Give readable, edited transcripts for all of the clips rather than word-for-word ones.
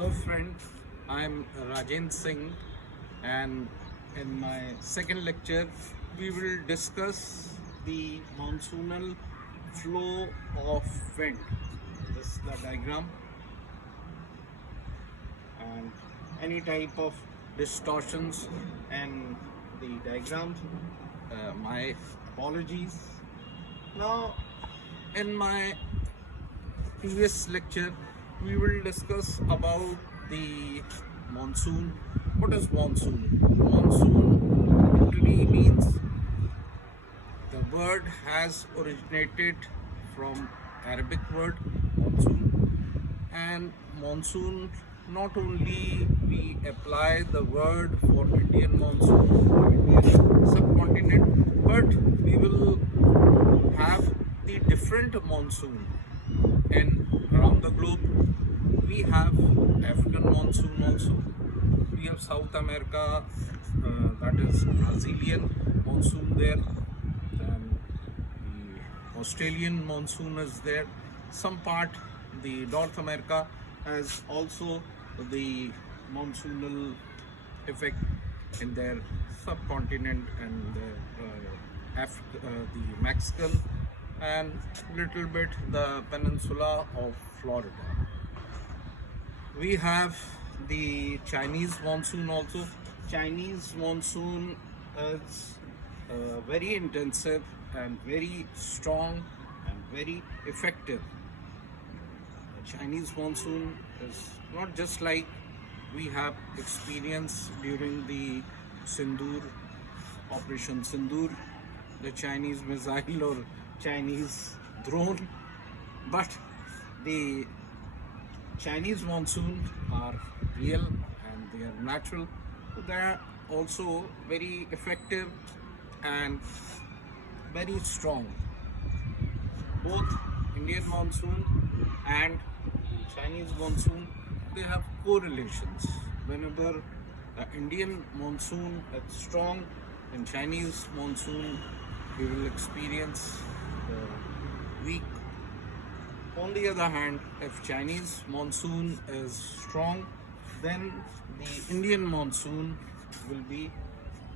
Hello friends, I am Rajendra Singh, and in my second lecture we will discuss the monsoonal flow of wind. This is the diagram, and any type of distortions and the diagrams, my apologies. Now in my previous lecture we will discuss about the monsoon. What is monsoon? Monsoon literally means the word has originated from Arabic word monsoon, and monsoon not only we apply the word for Indian monsoon, Indian subcontinent, but we will have the different monsoon and around the globe. We have African monsoon also. We have South America, that is Brazilian monsoon there. Then the Australian monsoon is there. Some part the North America has also the monsoonal effect in their subcontinent and the Mexican and little bit the peninsula of Florida. We have the Chinese monsoon also. Chinese monsoon is very intensive and very strong and very effective. The Chinese monsoon is not just like we have experienced during the Sindoor, Operation Sindoor, the Chinese missile or Chinese drone, but the Chinese monsoon are real and they are natural. So they are also very effective and very strong. Both Indian monsoon and Chinese monsoon, they have correlations. Whenever the Indian monsoon is strong, in Chinese monsoon we will experience weak. On the other hand, if Chinese monsoon is strong, then the Indian monsoon will be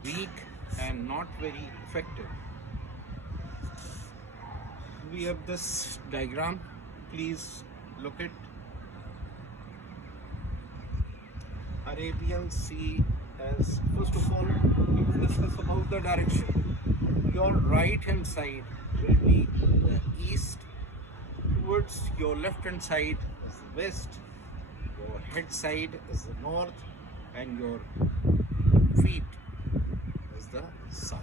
weak and not very effective. We have this diagram, please look at Arabian Sea. As first of all, we will discuss about the direction. Your right hand side will be the east, towards your left hand side is the west, your head side is the north, and your feet is the south.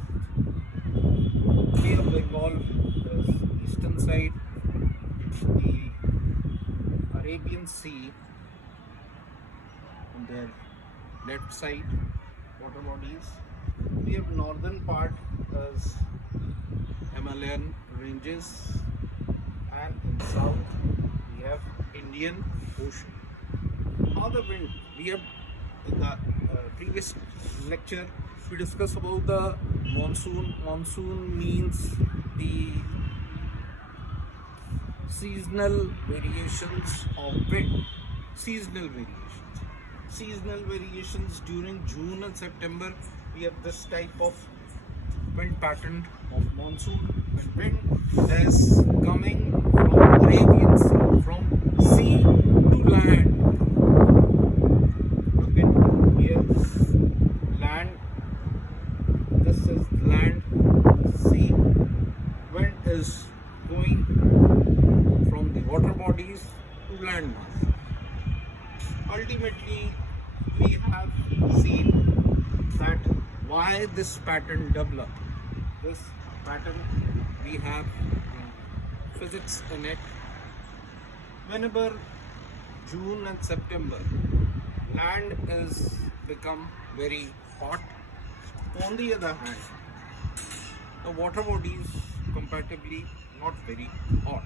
Bay of Bengal is eastern side, the Arabian Sea on their left side, water bodies. We have northern part as Himalayan ranges, and in south we have Indian Ocean. How the wind? We have in the previous lecture we discussed about the monsoon. Monsoon means the seasonal variations of wind. Seasonal variations. Seasonal variations during June and September. We have this type of wind pattern of monsoon. When wind is coming from Arabian Sea, from sea to land. Look at here, land. This is land, sea. Wind is going from the water bodies to land mass. Ultimately, we have seen that why this pattern developed. This pattern, we have physics in it. Whenever June and September, land is become very hot. On the other hand, the water bodies comparatively not very hot.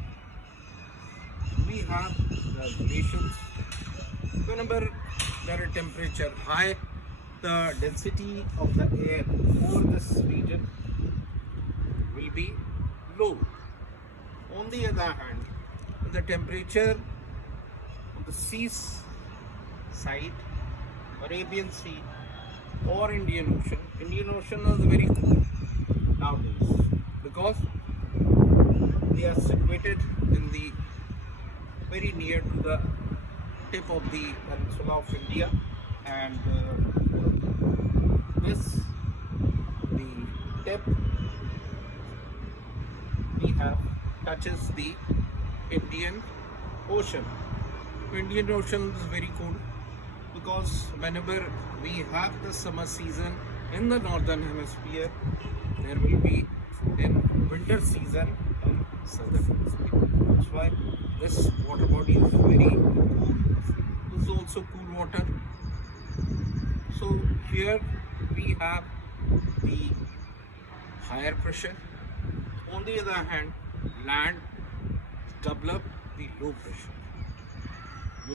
We have the relations. Whenever there is temperature high, the density of the air over this region will be low. On the other hand, the temperature on the side, Arabian Sea or Indian Ocean. Indian Ocean is very cool nowadays because they are situated in the very near to the tip of the peninsula of India, and this the tip we have touches the Indian Ocean. Indian Ocean is very cool because whenever we have the summer season in the northern hemisphere, there will be in winter season in southern hemisphere. That's why this water body is very cool. This is also cool water. So here we have the higher pressure. On the other hand, land develop the low pressure.